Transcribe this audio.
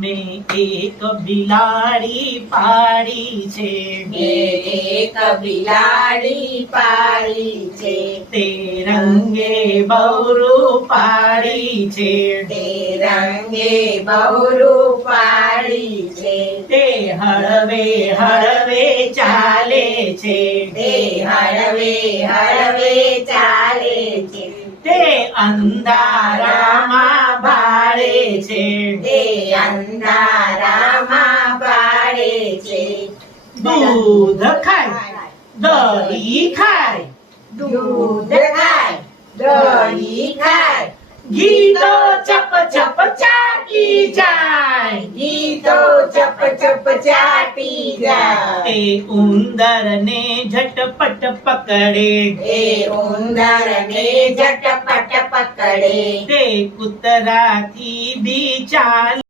મેં એક બિલાડી પાડી છે, મેં એક બિલાડી પાડી છે, તે રંગે બહરું પાડી છે, તે રંગે બહરું પાડી છે, તે હળવે હળવે ચાલે છે, તે હળવે હળવે ચાલે છે, તે અંધારામાં ભાળે છે, તે અંધારામાં પાડે છે, દૂધ ખાય દહીં ખાય, દૂધ ખાય દહીં ખાય, ઘી તો ચપ ચપ ચાટી જાય, ઘી તો ચપ ચપ ચાટી જાય, તે ઉંદરને ઝટપટ પકડે, એ ઉંદરને ઝટપટ પકડે, તે કૂતરાથી બી ચાલે.